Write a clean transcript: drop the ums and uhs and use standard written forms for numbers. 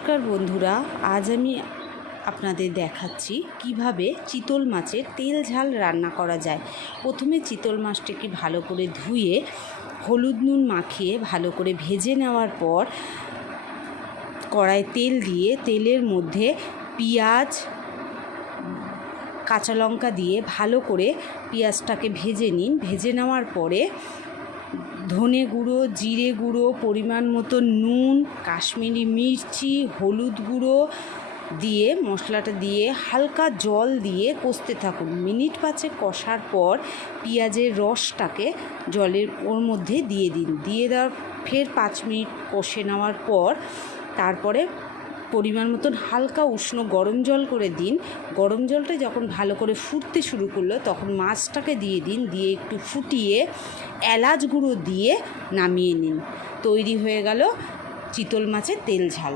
নমস্কার বন্ধুরা, আজ আমি আপনাদের দেখাচ্ছি কিভাবে চিতল মাছের তেল ঝাল রান্না করা যায়। প্রথমে চিতল মাছটাকে ভালো করে ধুয়ে হলুদ নুন মাখিয়ে ভালো করে ভেজে নেওয়ার পর কড়ায় তেল দিয়ে তেলের মধ্যে পেঁয়াজ কাঁচা লঙ্কা দিয়ে ভালো করে পেঁয়াজটাকে ভেজে নিন। ভেজে নেওয়ার পরে ধনে গুঁড়ো, জিরে গুঁড়ো, পরিমাণ মতো নুন, কাশ্মীরি মির্চি, হলুদ গুঁড়ো দিয়ে মশলাটা দিয়ে হালকা জল দিয়ে কষতে থাকুন। মিনিট 5 কষার পর পেঁয়াজের রসটাকে জলের ওর মধ্যে দিয়ে দিন। দিয়ে দেওয়ার ফের 5 মিনিট কষে নেওয়ার পর তারপরে পরিমাণ মতন হালকা উষ্ণ গরম জল করে দিন। গরম জলটা যখন ভালো করে ফুটতে শুরু করলো তখন মাছটাকে দিয়ে দিন। দিয়ে একটু ফুটিয়ে এলাচ গুঁড়ো দিয়ে নামিয়ে নিন। তৈরি হয়ে গেল চিতল মাছের তেল ঝাল।